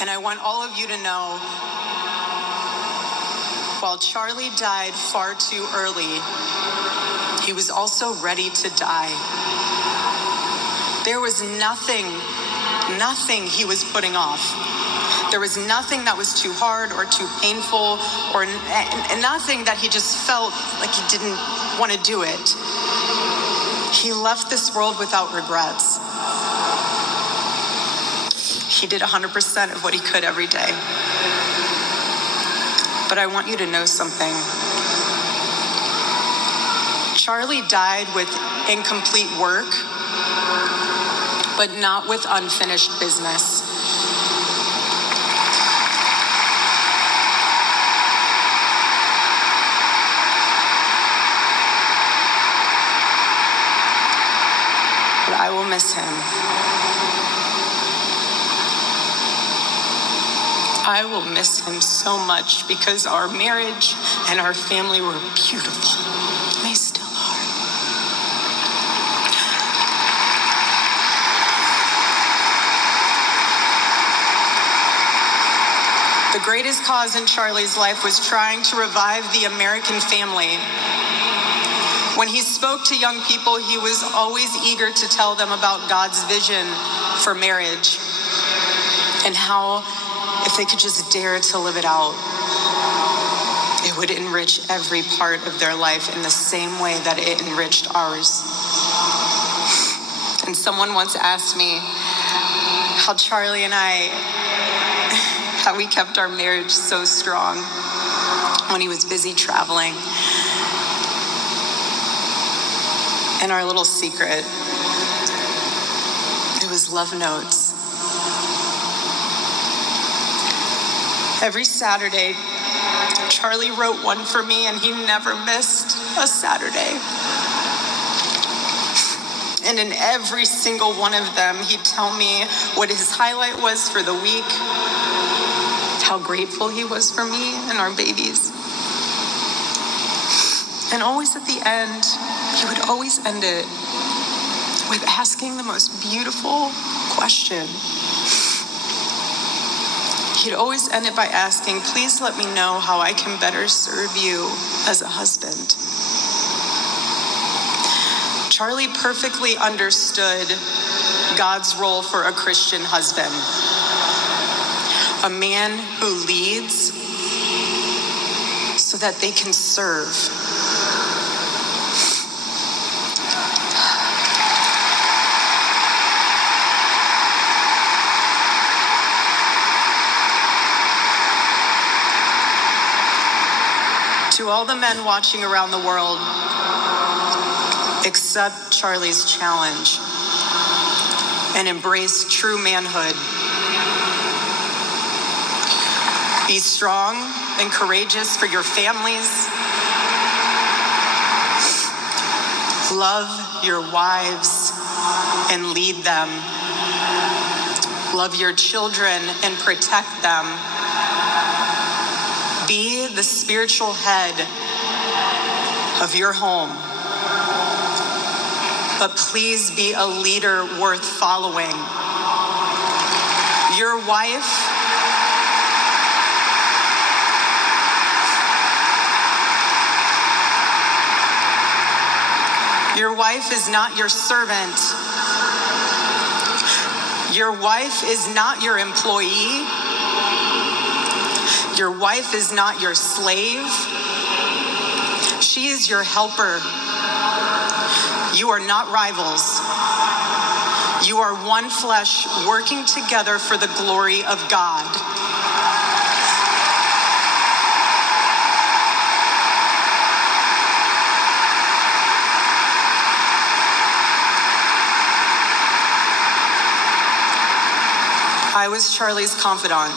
And I want all of you to know, while Charlie died far too early, he was also ready to die. There was nothing he was putting off. There was nothing that was too hard or too painful, or nothing that he just felt like he didn't want to do it. He left this world without regrets. He did 100% of what he could every day. But I want you to know something. Charlie died with incomplete work, but not with unfinished business. But I will miss him. I will miss him so much because our marriage and our family were beautiful. They still are. The greatest cause in Charlie's life was trying to revive the American family. When he spoke to young people, he was always eager to tell them about God's vision for marriage and how, if they could just dare to live it out, it would enrich every part of their life in the same way that it enriched ours. And someone once asked me how Charlie and I, how we kept our marriage so strong when he was busy traveling. And our little secret, it was love notes. Every Saturday, Charlie wrote one for me, and he never missed a Saturday. And in every single one of them, he'd tell me what his highlight was for the week, how grateful he was for me and our babies. And always at the end, he would always end it with asking the most beautiful question. He'd always end it by asking, "Please let me know how I can better serve you as a husband." Charlie perfectly understood God's role for a Christian husband. A man who leads so that they can serve. To all the men watching around the world, accept Charlie's challenge and embrace true manhood. Be strong and courageous for your families. Love your wives and lead them. Love your children and protect them. Be the spiritual head of your home. But please be a leader worth following. Your wife is not your servant. Your wife is not your employee. Your wife is not your slave. She is your helper. You are not rivals. You are one flesh working together for the glory of God. I was Charlie's confidant.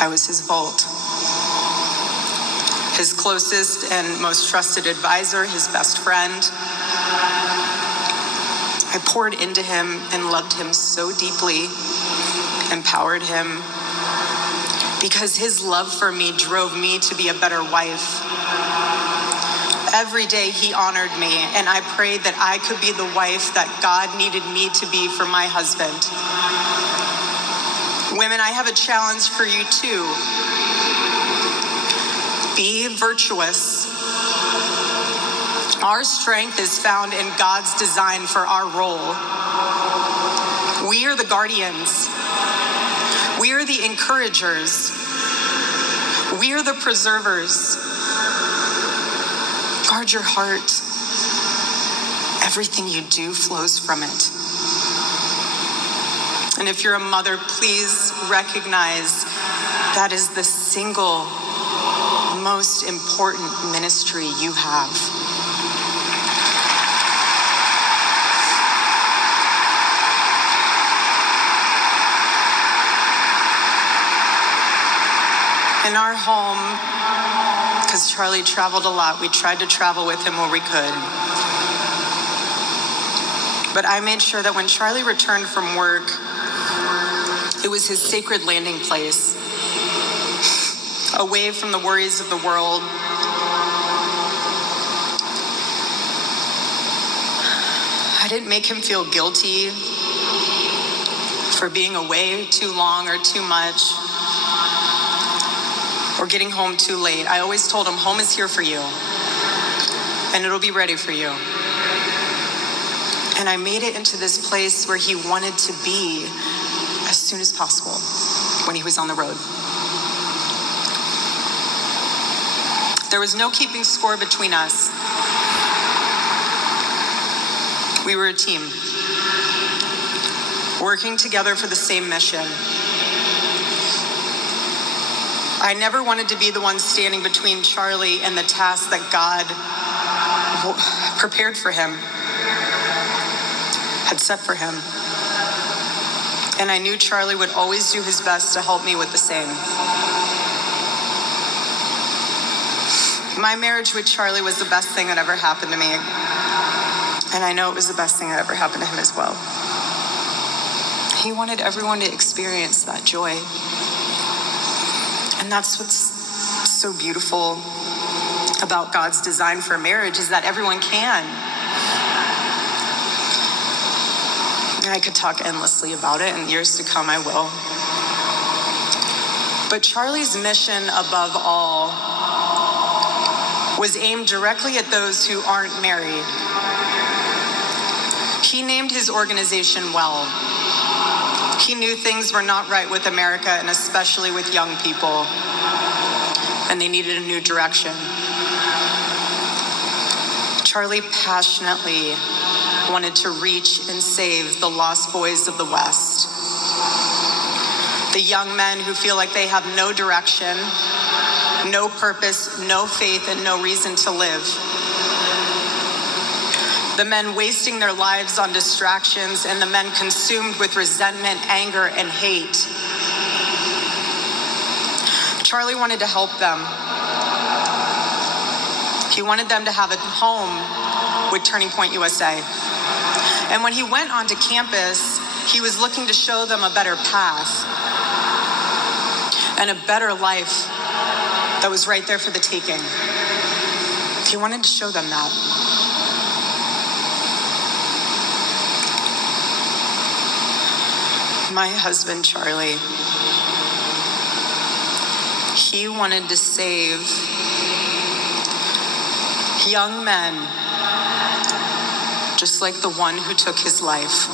I was his vault. His closest and most trusted advisor, his best friend. I poured into him and loved him so deeply, empowered him, because his love for me drove me to be a better wife. Every day he honored me, and I prayed that I could be the wife that God needed me to be for my husband. I have a challenge for you too. Be virtuous. Our strength is found in God's design for our role. We are the guardians. We are the encouragers. We are the preservers. Guard your heart. Everything you do flows from it. And if you're a mother, please recognize that is the single most important ministry you have. In our home, because Charlie traveled a lot, we tried to travel with him where we could. But I made sure that when Charlie returned from work, it was his sacred landing place, away from the worries of the world. I didn't make him feel guilty for being away too long or too much, or getting home too late. I always told him, home is here for you, and it'll be ready for you. And I made it into this place where he wanted to be as soon as possible when he was on the road. There was no keeping score between us. We were a team, working together for the same mission. I never wanted to be the one standing between Charlie and the task that God prepared for him, had set for him. And I knew Charlie would always do his best to help me with the same. My marriage with Charlie was the best thing that ever happened to me. And I know it was the best thing that ever happened to him as well. He wanted everyone to experience that joy. And that's what's so beautiful about God's design for marriage, is that everyone can. And I could talk endlessly about it, and years to come I will. But Charlie's mission above all was aimed directly at those who aren't married. He named his organization well. He knew things were not right with America, and especially with young people, and they needed a new direction. Charlie passionately wanted to reach and save the lost boys of the West. The young men who feel like they have no direction, no purpose, no faith, and no reason to live. The men wasting their lives on distractions, and the men consumed with resentment, anger, and hate. Charlie wanted to help them. He wanted them to have a home with Turning Point USA. And when he went onto campus, he was looking to show them a better path and a better life that was right there for the taking. He wanted to show them that. My husband, Charlie, he wanted to save young men just like the one who took his life.